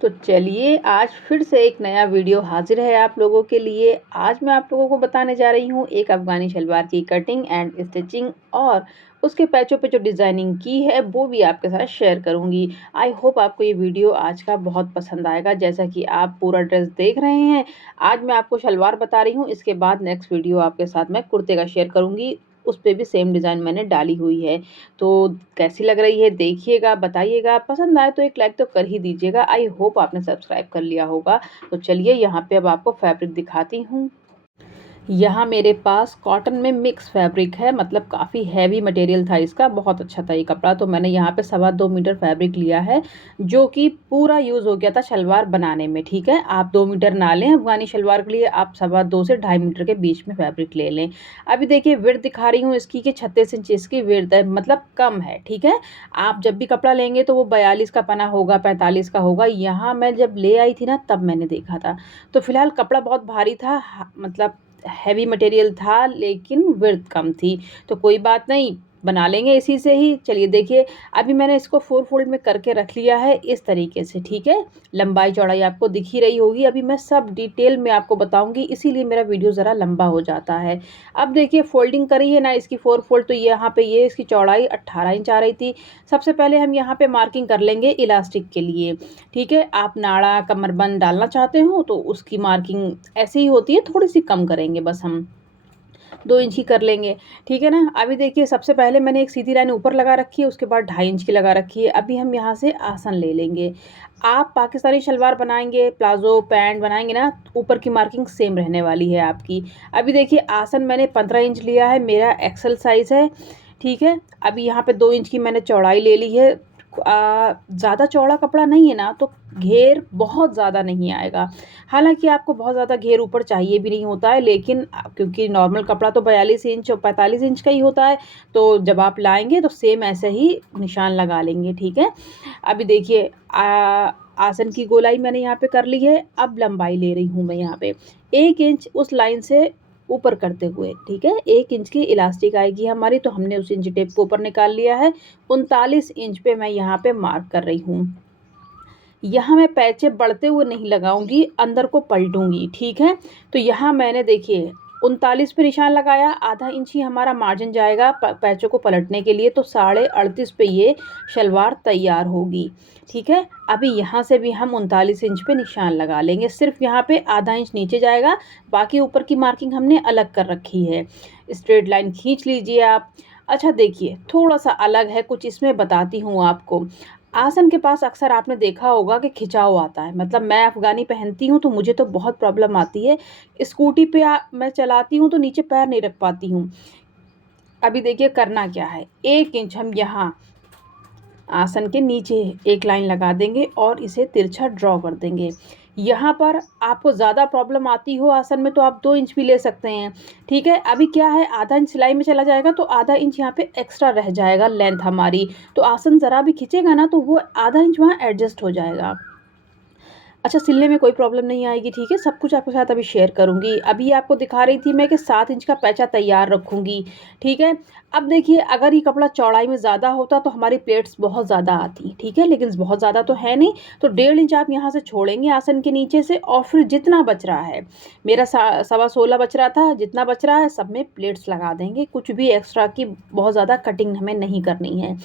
तो चलिए आज फिर से एक नया वीडियो हाजिर है आप लोगों के लिए। आज मैं आप लोगों को बताने जा रही हूँ एक अफ़गानी शलवार की कटिंग एंड स्टिचिंग और उसके पैचों पे जो डिज़ाइनिंग की है वो भी आपके साथ शेयर करूँगी। आई होप आपको ये वीडियो आज का बहुत पसंद आएगा। जैसा कि आप पूरा ड्रेस देख रहे हैं, आज मैं आपको शलवार बता रही हूँ, इसके बाद नेक्स्ट वीडियो आपके साथ मैं कुर्ते का शेयर करूँगी। उस पे भी सेम डिज़ाइन मैंने डाली हुई है। तो कैसी लग रही है देखिएगा, बताइएगा। पसंद आए तो एक लाइक तो कर ही दीजिएगा। आई होप आपने सब्सक्राइब कर लिया होगा। तो चलिए यहाँ पे अब आपको फैब्रिक दिखाती हूँ। यहाँ मेरे पास कॉटन में मिक्स फैब्रिक है, मतलब काफ़ी हैवी मटेरियल था इसका, बहुत अच्छा था ये कपड़ा। तो मैंने यहाँ पे 2.25 मीटर फैब्रिक लिया है, जो कि पूरा यूज़ हो गया था शलवार बनाने में। ठीक है, आप 2 मीटर ना लें अफ़गानी शलवार के लिए, आप 2.25 से 2.5 मीटर के बीच में फैब्रिक ले लें। अभी देखिए विड्थ दिखा रही हूँ इसकी कि 36 इंच इसकी विड्थ है, मतलब कम है। ठीक है, आप जब भी कपड़ा लेंगे तो वो 42 का पना होगा, 45 का होगा। यहाँ मैं जब ले आई थी ना तब मैंने देखा था। तो फिलहाल कपड़ा बहुत भारी था, मतलब हैवी मटेरियल था, लेकिन विड्थ कम थी। तो कोई बात नहीं, बना लेंगे इसी से ही। चलिए देखिए, अभी मैंने इसको 4 फोल्ड में करके रख लिया है इस तरीके से। ठीक है, लंबाई चौड़ाई आपको दिख ही रही होगी। अभी मैं सब डिटेल में आपको बताऊंगी, इसीलिए मेरा वीडियो ज़रा लंबा हो जाता है। अब देखिए फोल्डिंग करी है ना इसकी 4 फोल्ड, तो यहाँ पे ये इसकी चौड़ाई 18 इंच आ रही थी। सबसे पहले हम यहाँ पे मार्किंग कर लेंगे इलास्टिक के लिए। ठीक है, आप नाड़ा कमरबंद डालना चाहते हो तो उसकी मार्किंग ऐसे ही होती है, थोड़ी सी कम करेंगे बस हम, 2 इंच की कर लेंगे। ठीक है ना। अभी देखिए सबसे पहले मैंने एक सीधी लाइन ऊपर लगा रखी है, उसके बाद 2.5 इंच की लगा रखी है। अभी हम यहाँ से आसन ले लेंगे। आप पाकिस्तानी शलवार बनाएंगे, प्लाजो पैंट बनाएंगे ना, ऊपर की मार्किंग सेम रहने वाली है आपकी। अभी देखिए आसन मैंने 15 इंच लिया है, मेरा एक्सल साइज़ है। ठीक है, अभी यहाँ पे 2 इंच की मैंने चौड़ाई ले ली है। ज़्यादा चौड़ा कपड़ा नहीं है ना, तो घेर बहुत ज़्यादा नहीं आएगा। हालाँकि आपको बहुत ज़्यादा घेर ऊपर चाहिए भी नहीं होता है, लेकिन क्योंकि नॉर्मल कपड़ा तो 42 इंच और 45 इंच का ही होता है, तो जब आप लाएँगे तो सेम ऐसे ही निशान लगा लेंगे। ठीक है, अभी देखिए आसन की गोलाई मैंने यहाँ पे कर ली है। अब लंबाई ले रही हूँ मैं यहाँ पे 1 इंच उस लाइन से ऊपर करते हुए। ठीक है, 1 इंच की इलास्टिक आएगी हमारी, तो हमने उस इंच टेप को ऊपर निकाल लिया है। 39 इंच पे मैं यहाँ पे मार्क कर रही हूँ। यहाँ मैं पैचे बढ़ते हुए नहीं लगाऊंगी, अंदर को पलटूंगी। ठीक है, तो यहाँ मैंने देखिए 39 पे निशान लगाया, आधा इंच ही हमारा मार्जिन जाएगा पैचों को पलटने के लिए, तो 38.5 पे ये शलवार तैयार होगी। ठीक है, अभी यहाँ से भी हम 39 इंच पे निशान लगा लेंगे। सिर्फ यहाँ पे आधा इंच नीचे जाएगा, बाकी ऊपर की मार्किंग हमने अलग कर रखी है। स्ट्रेट लाइन खींच लीजिए आप। अच्छा देखिए थोड़ा सा अलग है कुछ, इसमें बताती हूँ आपको। आसन के पास अक्सर आपने देखा होगा कि खिंचाव आता है, मतलब मैं अफ़गानी पहनती हूँ तो मुझे तो बहुत प्रॉब्लम आती है। स्कूटी पे मैं चलाती हूँ तो नीचे पैर नहीं रख पाती हूँ। अभी देखिए करना क्या है, 1 इंच हम यहाँ आसन के नीचे एक लाइन लगा देंगे और इसे तिरछा ड्रॉ कर देंगे। यहाँ पर आपको ज़्यादा प्रॉब्लम आती हो आसन में तो आप 2 इंच भी ले सकते हैं। ठीक है, अभी क्या है आधा इंच सिलाई में चला जाएगा, तो आधा इंच यहाँ पे एक्स्ट्रा रह जाएगा लेंथ हमारी। तो आसन ज़रा भी खींचेगा ना तो वो आधा इंच वहाँ एडजस्ट हो जाएगा। अच्छा, सिलने में कोई प्रॉब्लम नहीं आएगी। ठीक है, सब कुछ आपके साथ अभी शेयर करूँगी। अभी आपको दिखा रही थी मैं कि 7 इंच का पैचा तैयार रखूँगी। ठीक है, अब देखिए अगर ये कपड़ा चौड़ाई में ज़्यादा होता तो हमारी प्लेट्स बहुत ज़्यादा आती। ठीक है, लेकिन बहुत ज़्यादा तो है नहीं, तो 1.5 इंच आप यहाँ से छोड़ेंगे आसन के नीचे से, और फिर जितना बच रहा है, मेरा 16.25 बच रहा था, जितना बच रहा है सब में प्लेट्स लगा देंगे। कुछ भी एक्स्ट्रा की बहुत ज़्यादा कटिंग हमें नहीं करनी है।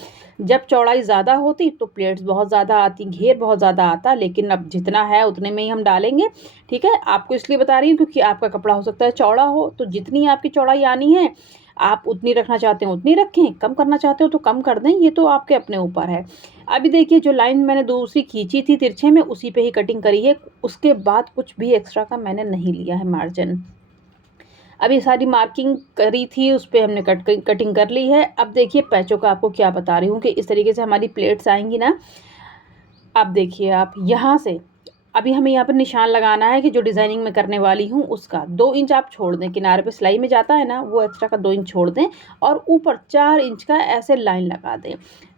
जब चौड़ाई ज़्यादा होती तो प्लेट्स बहुत ज़्यादा आती, घेर बहुत ज़्यादा आता, लेकिन अब जितना है उतने में ही हम डालेंगे। ठीक है, आपको इसलिए बता रही हूँ क्योंकि आपका कपड़ा हो सकता है चौड़ा हो, तो जितनी आपकी चौड़ाई आनी है आप उतनी रखना चाहते हो उतनी रखें, कम करना चाहते हो तो कम कर दें, ये तो आपके अपने ऊपर है। अभी देखिए जो लाइन मैंने दूसरी खींची थी तिरछे में, उसी पे ही कटिंग करी है, उसके बाद कुछ भी एक्स्ट्रा का मैंने नहीं लिया है मार्जिन। अभी सारी मार्किंग करी थी उस पे हमने कटिंग कर ली है। अब देखिए पैचों का आपको क्या बता रही हूँ कि इस तरीके से हमारी प्लेट्स आएंगी ना। अब देखिए आप यहाँ से, अभी हमें यहाँ पर निशान लगाना है कि जो डिज़ाइनिंग मैं करने वाली हूँ उसका 2 इंच आप छोड़ दें, किनारे पे सिलाई में जाता है ना वो एक्स्ट्रा का 2 इंच छोड़ दें, और ऊपर 4 इंच का ऐसे लाइन लगा दें।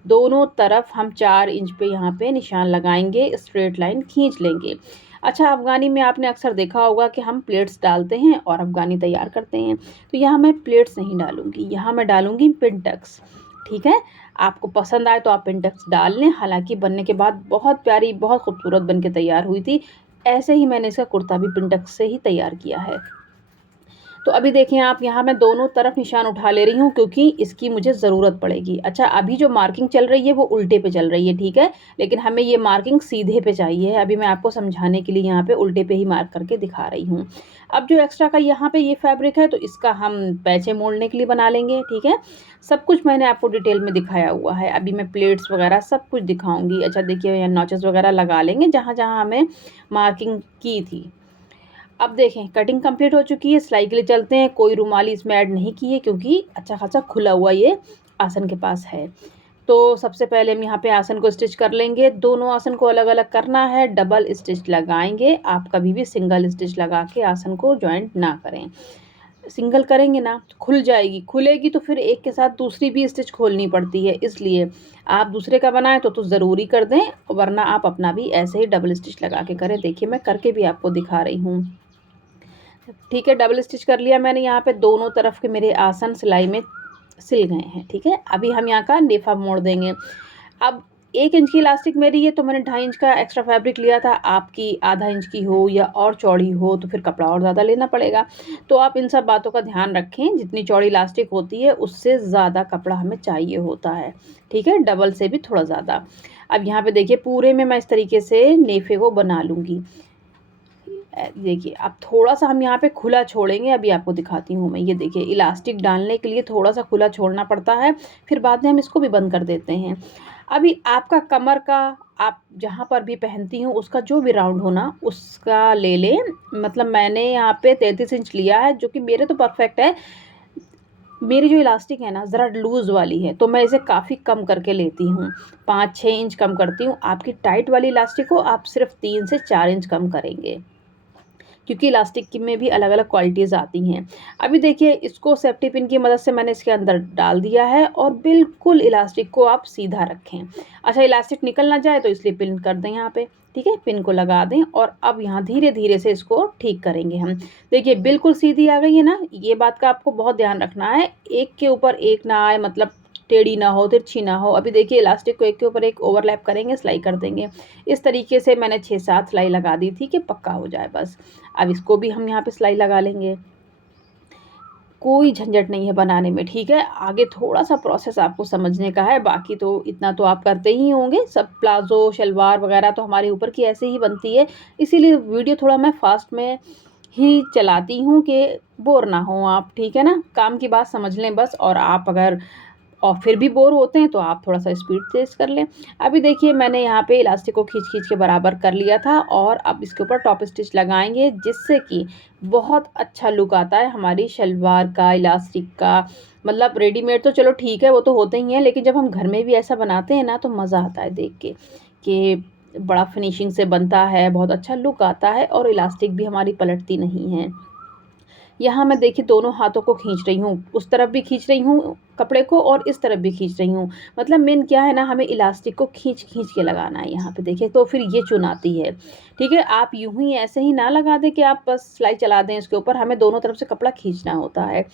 दोनों तरफ हम 4 इंच पे यहाँ पे निशान लगाएंगे, स्ट्रेट लाइन खींच लेंगे। अच्छा, अफ़गानी में आपने अक्सर देखा होगा कि हम प्लेट्स डालते हैं और अफ़गानी तैयार करते हैं, तो यहाँ मैं प्लेट्स नहीं डालूँगी, यहाँ मैं डालूँगी पिन टक्स। ठीक है, आपको पसंद आए तो आप पिनटक्स डाल लें। हालाँकि बनने के बाद बहुत प्यारी, बहुत खूबसूरत बन के तैयार हुई थी। ऐसे ही मैंने इसका कुर्ता भी पिनटक्स से ही तैयार किया है। तो अभी देखें आप, यहाँ मैं दोनों तरफ निशान उठा ले रही हूँ क्योंकि इसकी मुझे ज़रूरत पड़ेगी। अच्छा, अभी जो मार्किंग चल रही है वो उल्टे पे चल रही है, ठीक है? लेकिन हमें ये मार्किंग सीधे पे चाहिए है। अभी मैं आपको समझाने के लिए यहाँ पे उल्टे पे ही मार्क करके दिखा रही हूँ। अब जो एक्स्ट्रा का यहाँ पे ये फैब्रिक है तो इसका हम पैचे मोड़ने के लिए बना लेंगे, ठीक है? सब कुछ मैंने आपको डिटेल में दिखाया हुआ है। अभी मैं प्लेट्स वगैरह सब कुछ दिखाऊँगी। अच्छा देखिए, यहाँ नॉचेस वगैरह लगा लेंगे जहाँ-जहाँ हमें मार्किंग की थी। अब देखें, कटिंग कंप्लीट हो चुकी है। सिलाई के लिए चलते हैं। कोई रुमाली इसमें ऐड नहीं की है क्योंकि अच्छा खासा खुला हुआ ये आसन के पास है। तो सबसे पहले हम यहाँ पे आसन को स्टिच कर लेंगे। दोनों आसन को अलग-अलग करना है, डबल स्टिच लगाएँगे। आप कभी भी सिंगल स्टिच लगा के आसन को जॉइंट ना करें। सिंगल करेंगे ना तो खुल जाएगी, खुलेगी तो फिर एक के साथ दूसरी भी स्टिच खोलनी पड़ती है। इसलिए आप दूसरे का बनाएँ तो ज़रूरी कर दें, वरना आप अपना भी ऐसे ही डबल स्टिच लगा के करें। देखिए, मैं करके भी आपको दिखा रही हूँ। ठीक है, डबल स्टिच कर लिया मैंने। यहाँ पे दोनों तरफ के मेरे आसन सिलाई में सिल गए हैं, ठीक है? अभी हम यहाँ का नेफा मोड़ देंगे। अब 1 इंच की इलास्टिक मेरी है तो मैंने 2.5 इंच का एक्स्ट्रा फैब्रिक लिया था। आपकी आधा इंच की हो या और चौड़ी हो तो फिर कपड़ा और ज़्यादा लेना पड़ेगा। तो आप इन सब बातों का ध्यान रखें, जितनी चौड़ी इलास्टिक होती है उससे ज़्यादा कपड़ा हमें चाहिए होता है, ठीक है? डबल से भी थोड़ा ज़्यादा। अब यहाँ पे देखिए, पूरे में मैं इस तरीके से नेफे को बना लूँगी। देखिए, अब थोड़ा-सा हम यहाँ पे खुला छोड़ेंगे, अभी आपको दिखाती हूँ मैं। ये देखिए, इलास्टिक डालने के लिए थोड़ा-सा खुला छोड़ना पड़ता है, फिर बाद में हम इसको भी बंद कर देते हैं। अभी आपका कमर का, आप जहाँ पर भी पहनती हो उसका जो भी राउंड हो ना, उसका ले लें। मतलब मैंने यहाँ पे 33 इंच लिया है, जो कि मेरे तो परफेक्ट है। मेरी जो इलास्टिक है ना, ज़रा लूज़ वाली है, तो मैं इसे काफ़ी कम करके लेती हूँ। 5-6 इंच कम करती हूँ। आपकी टाइट वाली इलास्टिक को आप सिर्फ़ 3 से 4 इंच कम करेंगे। क्योंकि इलास्टिक की में भी अलग-अलग क्वालिटीज़ आती हैं। अभी देखिए, इसको सेफ्टी पिन की मदद से मैंने इसके अंदर डाल दिया है और बिल्कुल इलास्टिक को आप सीधा रखें। अच्छा, इलास्टिक निकल ना जाए तो इसलिए पिन कर दें यहाँ पे, ठीक है? पिन को लगा दें और अब यहाँ धीरे-धीरे से इसको ठीक करेंगे हम। देखिए, बिल्कुल सीधी आ गई है ना? ये बात का आपको बहुत ध्यान रखना है, एक के ऊपर एक ना आए, मतलब टेढ़ी ना हो, तिरछी ना हो। अभी देखिए, इलास्टिक को एक के ऊपर एक ओवरलैप करेंगे, सिलाई कर देंगे। इस तरीके से मैंने 6-7 सिलाई लगा दी थी कि पक्का हो जाए बस। अब इसको भी हम यहाँ पे सिलाई लगा लेंगे। कोई झंझट नहीं है बनाने में, ठीक है? आगे थोड़ा-सा प्रोसेस आपको समझने का है, बाकी तो इतना तो आप करते ही होंगे। सब प्लाज़ो, शलवार वगैरह तो हमारे ऊपर की ऐसे ही बनती है। इसीलिए वीडियो थोड़ा मैं फ़ास्ट में ही चलाती हूँ कि बोर ना हों आप, ठीक है ना? काम की बात समझ लें बस। और आप अगर और फिर भी बोर होते हैं तो आप थोड़ा-सा स्पीड तेज़ कर लें। अभी देखिए, मैंने यहाँ पे इलास्टिक को खींच-खींच के बराबर कर लिया था और अब इसके ऊपर टॉप स्टिच लगाएँगे, जिससे कि बहुत अच्छा लुक आता है हमारी शलवार का, इलास्टिक का। मतलब रेडीमेड तो चलो ठीक है, वो तो होते ही हैं, लेकिन जब हम घर में भी ऐसा बनाते हैं ना तो मज़ा आता है देख के, कि बड़ा फिनिशिंग से बनता है, बहुत अच्छा लुक आता है और इलास्टिक भी हमारी पलटती नहीं है। यहाँ मैं देखिए दोनों हाथों को खींच रही हूँ, उस तरफ भी खींच रही हूँ कपड़े को और इस तरफ भी खींच रही हूँ। मतलब मेन क्या है ना, हमें इलास्टिक को खींच-खींच के लगाना है यहाँ पे देखिए, तो फिर ये चुन आती है। ठीक है? आप यूँ ही ऐसे ही ना लगा दें कि आप बस सिलाई चला दें इसके ऊपर, हमें दोनों तरफ से कपड़ा खींचना होता है।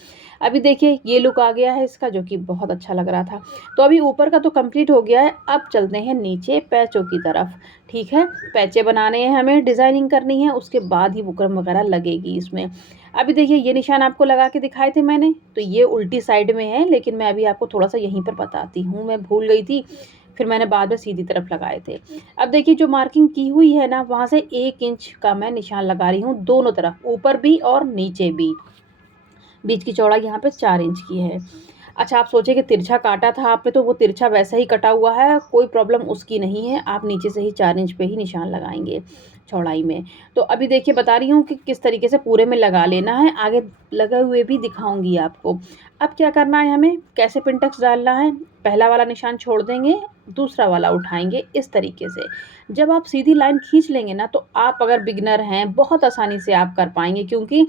अभी देखिए, ये लुक आ गया है इसका, जो कि बहुत अच्छा लग रहा था। तो अभी ऊपर का तो कंप्लीट हो गया है, अब चलते हैं नीचे पैचों की तरफ। ठीक है? पैचे बनाने हैं हमें, डिज़ाइनिंग करनी है, उसके बाद ही बुकरम वगैरह लगेगी इसमें। अभी देखिए, ये निशान आपको लगा के दिखाए थे मैंने, तो ये उल्टी साइड में है, लेकिन मैं अभी आपको थोड़ा-सा यहीं पर बताती हूँ, मैं भूल गई थी, फिर मैंने बाद में सीधी तरफ लगाए थे। अब देखिए, जो मार्किंग की हुई है ना, वहाँ से 1 इंच का मैं निशान लगा रही हूँ दोनों तरफ, ऊपर भी और नीचे भी। बीच की चौड़ाई यहाँ पे 4 इंच की है। अच्छा, आप सोचे कि तिरछा काटा था आपने, तो वो तिरछा वैसा ही कटा हुआ है, कोई प्रॉब्लम उसकी नहीं है, आप नीचे से ही 4 इंच पे ही निशान लगाएँगे चौड़ाई में। तो अभी देखिए, बता रही हूँ कि किस तरीके से पूरे में लगा लेना है, आगे लगे हुए भी दिखाऊँगी आपको। अब क्या करना है हमें, कैसे पिन-टक्स डालना है, पहला वाला निशान छोड़ देंगे, दूसरा वाला उठाएँगे इस तरीके से। जब आप सीधी लाइन खींच लेंगे ना, तो आप अगर बिगिनर हैं, बहुत आसानी से आप कर पाएँगे, क्योंकि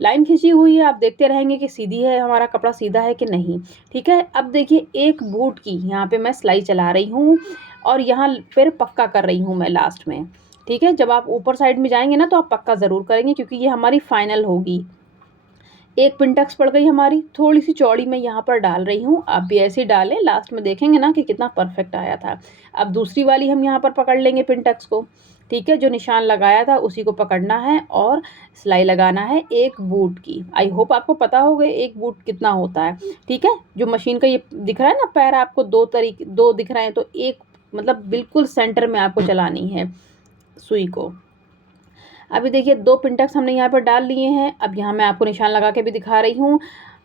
लाइन खींची हुई है, आप देखते रहेंगे कि सीधी है, हमारा कपड़ा सीधा है कि नहीं, ठीक है? अब देखिए, एक बूट की यहाँ पे मैं सिलाई चला रही हूँ और यहाँ फिर पक्का कर रही हूँ मैं लास्ट में, ठीक है? जब आप ऊपर साइड में जाएँगे ना, तो आप पक्का ज़रूर करेंगे, क्योंकि ये हमारी फाइनल होगी। एक पिंटक्स पड़ गई हमारी, थोड़ी सी चौड़ी मैं यहाँ पर डाल रही हूँ। आप भी ऐसे ही डालें, लास्ट में देखेंगे ना कि कितना परफेक्ट आया था। अब दूसरी वाली हम यहाँ पर पकड़ लेंगे पिंटक्स को, ठीक है। जो निशान लगाया था उसी को पकड़ना है और सिलाई लगाना है एक बूट की। आई होप आपको पता होगा एक बूट कितना होता है, ठीक है। जो मशीन का ये दिख रहा है ना पैर, आपको दो दिख रहे हैं, तो एक मतलब बिल्कुल सेंटर में आपको चलानी है सुई को। अभी देखिए 2 पिंटक्स हमने यहाँ पर डाल लिए हैं। अब यहाँ मैं आपको निशान लगा के भी दिखा रही हूँ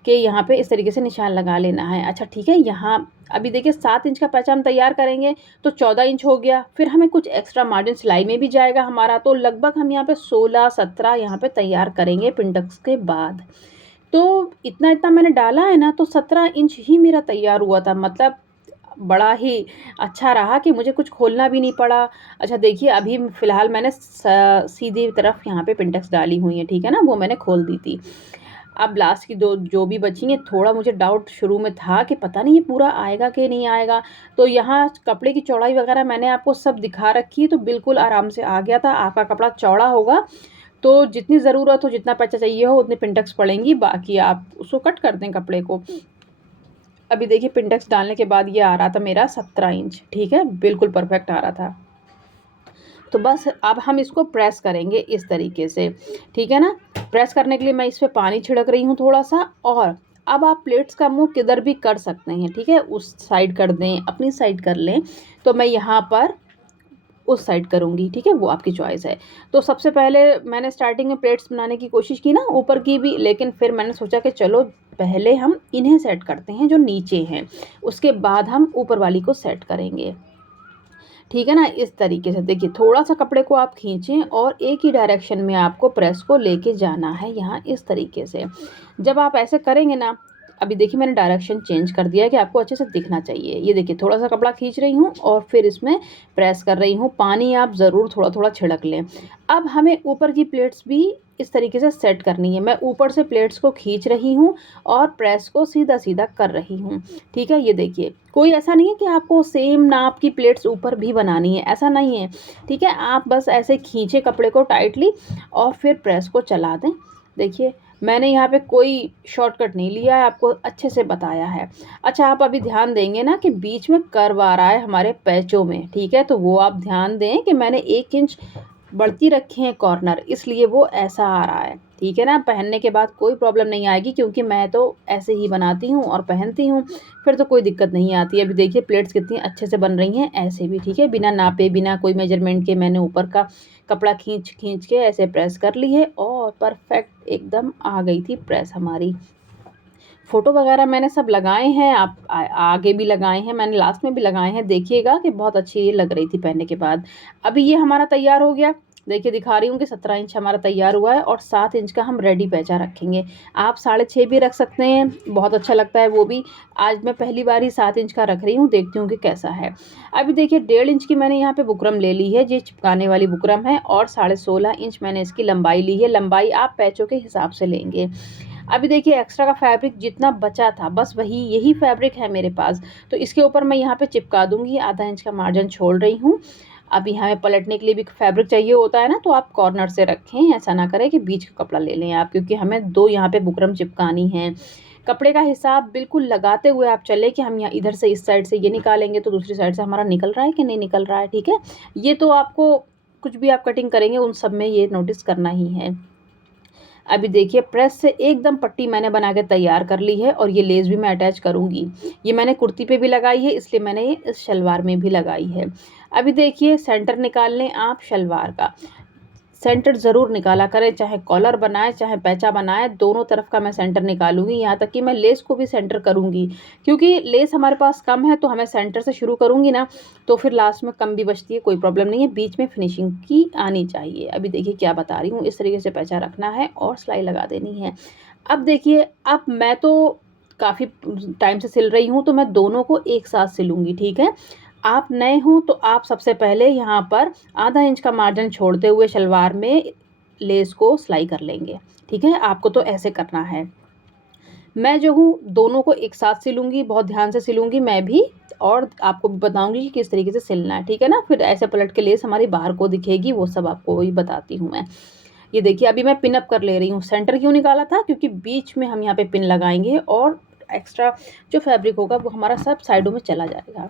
कि यहाँ पे इस तरीके से निशान लगा लेना है। अच्छा ठीक है, यहाँ अभी देखिए 7 इंच का पैचा हम तैयार करेंगे तो 14 इंच हो गया। फिर हमें कुछ एक्स्ट्रा मार्जिन सिलाई में भी जाएगा हमारा, तो लगभग हम यहाँ पे 16-17 यहाँ पे तैयार करेंगे पिंटक्स के बाद। तो इतना इतना मैंने डाला है ना, तो 17 इंच ही मेरा तैयार हुआ था। मतलब बड़ा ही अच्छा रहा कि मुझे कुछ खोलना भी नहीं पड़ा। अच्छा देखिए अभी फ़िलहाल मैंने सीधी तरफ यहाँ पे पिंटक्स डाली हुई है, ठीक है ना, वो मैंने खोल दी थी। अब लास्ट की दो जो भी बची हैं, थोड़ा मुझे डाउट शुरू में था कि पता नहीं ये पूरा आएगा कि नहीं आएगा। तो यहाँ कपड़े की चौड़ाई वगैरह मैंने आपको सब दिखा रखी है, तो बिल्कुल आराम से आ गया था। आपका कपड़ा चौड़ा होगा तो जितनी ज़रूरत हो, जितना पैचा चाहिए हो उतनी पिंटक्स पड़ेंगी, बाकी आप उसको कट कर दें कपड़े को। अभी देखिए पिंटक्स डालने के बाद ये आ रहा था मेरा 17 इंच, ठीक है, बिल्कुल परफेक्ट आ रहा था। तो बस अब हम इसको प्रेस करेंगे इस तरीके से, ठीक है ना। प्रेस करने के लिए मैं इस पे पानी छिड़क रही हूँ थोड़ा सा। और अब आप प्लेट्स का मुंह किधर भी कर सकते हैं, ठीक है, उस साइड कर दें, अपनी साइड कर लें। तो मैं यहाँ पर उस साइड करूँगी, ठीक है, वो आपकी चॉइस है। तो सबसे पहले मैंने स्टार्टिंग में प्लेट्स बनाने की कोशिश की ना ऊपर की भी, लेकिन फिर मैंने सोचा कि चलो पहले हम इन्हें सेट करते हैं जो नीचे हैं, उसके बाद हम ऊपर वाली को सेट करेंगे, ठीक है ना। इस तरीके से देखिए थोड़ा सा कपड़े को आप खींचें और एक ही डायरेक्शन में आपको प्रेस को लेके जाना है यहाँ इस तरीके से। जब आप ऐसे करेंगे ना, अभी देखिए मैंने डायरेक्शन चेंज कर दिया है कि आपको अच्छे से दिखना चाहिए। ये देखिए थोड़ा सा कपड़ा खींच रही हूँ और फिर इसमें प्रेस कर रही हूँ। पानी आप ज़रूर थोड़ा थोड़ा छिड़क लें। अब हमें ऊपर की प्लेट्स भी इस तरीके से सेट करनी है। मैं ऊपर से प्लेट्स को खींच रही हूँ और प्रेस को सीधा सीधा कर रही हूँ, ठीक है। ये देखिए कोई ऐसा नहीं है कि आपको सेम नाप की प्लेट्स ऊपर भी बनानी है, ऐसा नहीं है, ठीक है। आप बस ऐसे खींचे कपड़े को टाइटली और फिर प्रेस को चला दें। देखिए मैंने यहाँ पे कोई शॉर्टकट नहीं लिया है, आपको अच्छे से बताया है। अच्छा आप अभी ध्यान देंगे ना कि बीच में कर्व आ रहा है हमारे पैचों में, ठीक है, तो वो आप ध्यान दें कि मैंने 1 इंच बढ़ती रखे हैं कॉर्नर, इसलिए वो ऐसा आ रहा है, ठीक है ना। पहनने के बाद कोई प्रॉब्लम नहीं आएगी क्योंकि मैं तो ऐसे ही बनाती हूँ और पहनती हूँ, फिर तो कोई दिक्कत नहीं आती। अभी देखिए प्लेट्स कितनी अच्छे से बन रही हैं ऐसे भी, ठीक है, बिना नापे बिना कोई मेजरमेंट के मैंने ऊपर का कपड़ा खींच खींच के ऐसे प्रेस कर ली है और परफेक्ट एकदम आ गई थी प्रेस हमारी। फ़ोटो वगैरह मैंने सब लगाए हैं, आप आगे भी लगाए हैं, मैंने लास्ट में भी लगाए हैं, देखिएगा कि बहुत अच्छी ये लग रही थी पहनने के बाद। अभी ये हमारा तैयार हो गया, देखिए दिखा रही हूँ कि 17 इंच हमारा तैयार हुआ है और 7 इंच का हम रेडी पैचा रखेंगे। आप 6.5 भी रख सकते हैं, बहुत अच्छा लगता है वो भी। आज मैं पहली बार ही 7 इंच का रख रही हूँ, देखती हूँ कि कैसा है। अभी देखिए 1.5 इंच की मैंने यहाँ पे बुकरम ले ली है, ये चिपकाने वाली बुकरम है, और 16.5 इंच मैंने इसकी लंबाई ली है। लंबाई आप पैचों के हिसाब से लेंगे। अभी देखिए एक्स्ट्रा का फैब्रिक जितना बचा था बस वही यही फैब्रिक है मेरे पास, तो इसके ऊपर मैं यहाँ पे चिपका दूंगी। आधा इंच का मार्जिन छोड़ रही हूँ। अभी हमें पलटने के लिए भी फैब्रिक चाहिए होता है ना, तो आप कॉर्नर से रखें, ऐसा ना करें कि बीच का कपड़ा ले लें आप, क्योंकि हमें 2 यहाँ पे बुकरम चिपकानी है। कपड़े का हिसाब बिल्कुल लगाते हुए आप चले कि हम यहाँ इधर से इस साइड से ये निकालेंगे तो दूसरी साइड से हमारा निकल रहा है कि नहीं निकल रहा है, ठीक है। ये तो आपको कुछ भी आप कटिंग करेंगे उन सब में ये नोटिस करना ही है। अभी देखिए प्रेस से एकदम पट्टी मैंने बना के तैयार कर ली है और ये लेस भी मैं अटैच करूँगी। ये मैंने कुर्ती पे भी लगाई है, इसलिए मैंने ये इस शलवार में भी लगाई है। अभी देखिए सेंटर निकाल लें आप शलवार का। सेंटर ज़रूर निकाला करें, चाहे कॉलर बनाए चाहे पैचा बनाए, दोनों तरफ का मैं सेंटर निकालूंगी। यहाँ तक कि मैं लेस को भी सेंटर करूँगी, क्योंकि लेस हमारे पास कम है तो हमें सेंटर से शुरू करूँगी ना, तो फिर लास्ट में कम भी बचती है, कोई प्रॉब्लम नहीं है, बीच में फिनिशिंग की आनी चाहिए। अभी देखिए क्या बता रही हूँ, इस तरीके से पैचा रखना है और सिलाई लगा देनी है। अब देखिए अब मैं तो काफ़ी टाइम से सिल रही हूँ, तो मैं दोनों को एक साथ सिलूँगी, ठीक है। आप नए हों तो आप सबसे पहले यहाँ पर आधा इंच का मार्जिन छोड़ते हुए शलवार में लेस को सिलाई कर लेंगे, ठीक है। आपको तो ऐसे करना है। मैं जो हूँ दोनों को एक साथ सिलूँगी, बहुत ध्यान से सिलूँगी मैं भी, और आपको भी बताऊँगी कि किस तरीके से सिलना है, ठीक है ना। फिर ऐसे पलट के लेस हमारी बाहर को दिखेगी, वो सब आपको वही बताती हूँ मैं। ये देखिए अभी मैं पिन अप कर ले रही हूँ। सेंटर क्यों निकाला था? क्योंकि बीच में हम यहाँ पे पिन लगाएंगे और एक्स्ट्रा जो फैब्रिक होगा वो हमारा सब साइडों में चला जाएगा।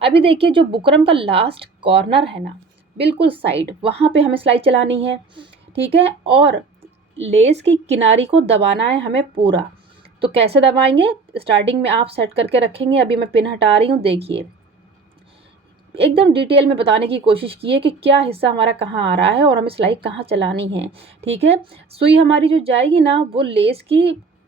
अभी देखिए जो बुकरम का लास्ट कॉर्नर है ना, बिल्कुल साइड, वहाँ पे हमें सिलाई चलानी है, ठीक है। और लेस की किनारी को दबाना है हमें पूरा। तो कैसे दबाएंगे? स्टार्टिंग में आप सेट करके रखेंगे। अभी मैं पिन हटा रही हूँ, देखिए एकदम डिटेल में बताने की कोशिश की है कि क्या हिस्सा हमारा कहाँ आ रहा है और हमें सिलाई कहाँ चलानी है, ठीक है। सुई हमारी जो जाएगी ना वो लेस की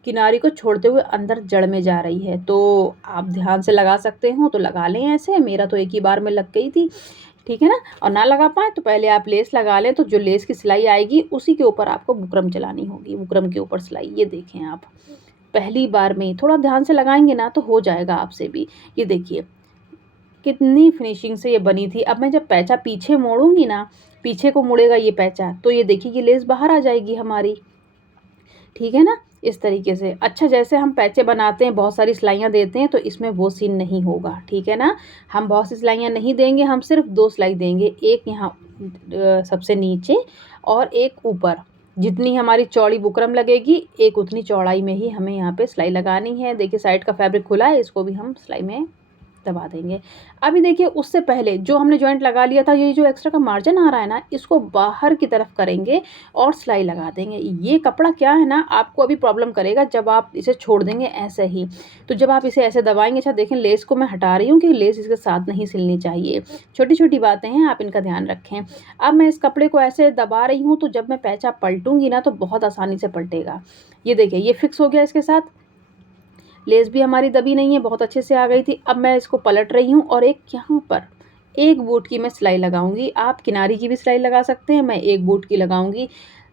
किनारी को छोड़ते हुए अंदर जड़ में जा रही है। तो आप ध्यान से लगा सकते हो तो लगा लें ऐसे। मेरा तो एक ही बार में लग गई थी, ठीक है ना। और ना लगा पाए तो पहले आप लेस लगा लें। तो जो लेस की सिलाई आएगी उसी के ऊपर आपको बुकरम चलानी होगी, बुकरम के ऊपर सिलाई। ये देखें आप पहली बार में थोड़ा ध्यान से लगाएंगे ना तो हो जाएगा आपसे भी। ये देखिए कितनी फिनिशिंग से ये बनी थी। अब मैं जब पैचा पीछे मोड़ूंगी ना, पीछे को मुड़ेगा ये पैचा, तो ये देखिए ये लेस बाहर आ जाएगी हमारी, ठीक है ना। इस तरीके से अच्छा जैसे हम पैचे बनाते हैं, बहुत सारी सिलाइयाँ देते हैं, तो इसमें वो सीन नहीं होगा, ठीक है ना। हम बहुत सी सिलाइयाँ नहीं देंगे, हम सिर्फ 2 सिलाई देंगे, एक यहाँ सबसे नीचे और एक ऊपर। जितनी हमारी चौड़ी बुकरम लगेगी एक उतनी चौड़ाई में ही हमें यहाँ पे सिलाई लगानी है। देखिए साइड का फैब्रिक खुला है, इसको भी हम सिलाई में दबा देंगे। अभी देखिए उससे पहले जो हमने जॉइंट लगा लिया था, ये जो एक्स्ट्रा का मार्जिन आ रहा है ना, इसको बाहर की तरफ करेंगे और सिलाई लगा देंगे। ये कपड़ा क्या है ना, आपको अभी प्रॉब्लम करेगा जब आप इसे छोड़ देंगे ऐसे ही। तो जब आप इसे ऐसे दबाएंगे, अच्छा देखें लेस को मैं हटा रही हूँ कि लेस इसके साथ नहीं सिलनी चाहिए। छोटी छोटी बातें हैं, आप इनका ध्यान रखें। अब मैं इस कपड़े को ऐसे दबा रही हूँ, तो जब मैं पैचा पलटूंगी ना तो बहुत आसानी से पलटेगा। ये देखिए ये फिक्स हो गया इसके साथ। लेस भी हमारी दबी नहीं है, बहुत अच्छे से आ गई थी। अब मैं इसको पलट रही हूँ और एक यहाँ पर एक बूट की मैं सिलाई लगाऊंगी। आप किनारी की भी सिलाई लगा सकते हैं, मैं एक बूट की लगाऊंगी।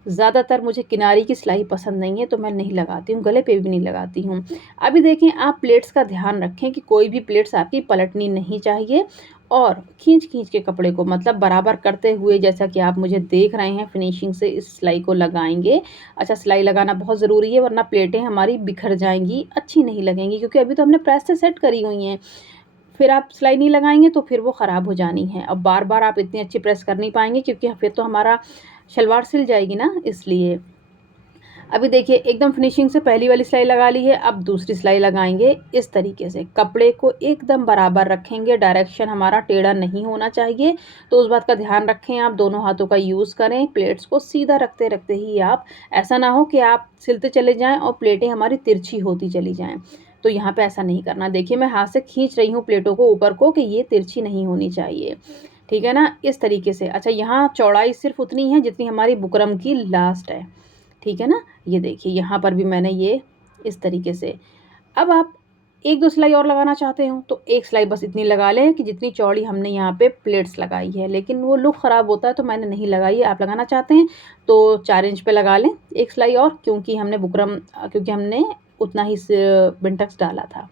ज़्यादातर मुझे किनारी की सिलाई पसंद नहीं है तो मैं नहीं लगाती हूँ, गले पे भी नहीं लगाती हूँ। अभी देखें आप प्लेट्स का ध्यान रखें कि कोई भी प्लेट्स आपकी पलटनी नहीं चाहिए। और खींच खींच के कपड़े को मतलब बराबर करते हुए, जैसा कि आप मुझे देख रहे हैं, फिनिशिंग से इस सिलाई को लगाएंगे। अच्छा सिलाई लगाना बहुत ज़रूरी है, वरना प्लेटें हमारी बिखर जाएंगी, अच्छी नहीं लगेंगी, क्योंकि अभी तो हमने प्रेस से सेट करी हुई हैं। फिर आप सिलाई नहीं लगाएंगे तो फिर वो ख़राब हो जानी है। अब बार बार आप इतनी अच्छी प्रेस कर नहीं पाएंगे, क्योंकि फिर तो हमारा शलवार सिल जाएगी ना, इसलिए। अभी देखिए एकदम फिनिशिंग से पहली वाली सिलाई लगा ली है। अब दूसरी सिलाई लगाएंगे इस तरीके से। कपड़े को एकदम बराबर रखेंगे, डायरेक्शन हमारा टेढ़ा नहीं होना चाहिए। तो उस बात का ध्यान रखें, आप दोनों हाथों का यूज़ करें। प्लेट्स को सीधा रखते रखते ही आप, ऐसा ना हो कि आप सिलते चले जाएं और प्लेटें हमारी तिरछी होती चली जाएं। तो यहाँ पे ऐसा नहीं करना। देखिए मैं हाथ से खींच रही हूँ प्लेटों को ऊपर को कि ये तिरछी नहीं होनी चाहिए, ठीक है ना, इस तरीके से। अच्छा यहाँ चौड़ाई सिर्फ उतनी है जितनी हमारी बुकरम की लास्ट है, ठीक है ना। ये देखिए यहाँ पर भी मैंने ये इस तरीके से। अब आप एक दो सिलाई और लगाना चाहते हो तो एक सिलाई बस इतनी लगा लें कि जितनी चौड़ी हमने यहाँ पे प्लेट्स लगाई है, लेकिन वो लुक ख़राब होता है तो मैंने नहीं लगाई है। आप लगाना चाहते हैं तो 4 इंच पे लगा लें एक सिलाई और, क्योंकि हमने बुकरम, क्योंकि हमने उतना ही बिंटक्स डाला था।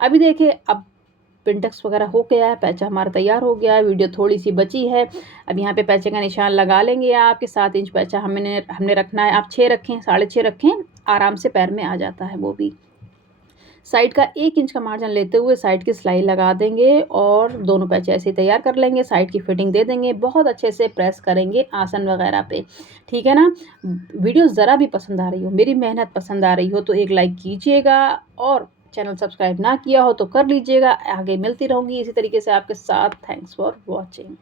अभी देखिए अब पिंटक्स वगैरह हो गया है, पैचा हमारा तैयार हो गया है। वीडियो थोड़ी सी बची है। अब यहाँ पे पैचे का निशान लगा लेंगे। आपके 7 इंच पैचा हमने रखना है। आप 6 रखें, 6.5 रखें, आराम से पैर में आ जाता है वो भी। साइड का 1 इंच का मार्जिन लेते हुए साइड की सिलाई लगा देंगे और दोनों पैचे ऐसे ही तैयार कर लेंगे। साइड की फिटिंग दे देंगे, बहुत अच्छे से प्रेस करेंगे आसन वगैरह पे, ठीक है ना। वीडियो ज़रा भी पसंद आ रही हो, मेरी मेहनत पसंद आ रही हो, तो एक लाइक कीजिएगा और चैनल सब्सक्राइब ना किया हो तो कर लीजिएगा। आगे मिलती रहूँगी इसी तरीके से आपके साथ। Thanks for watching.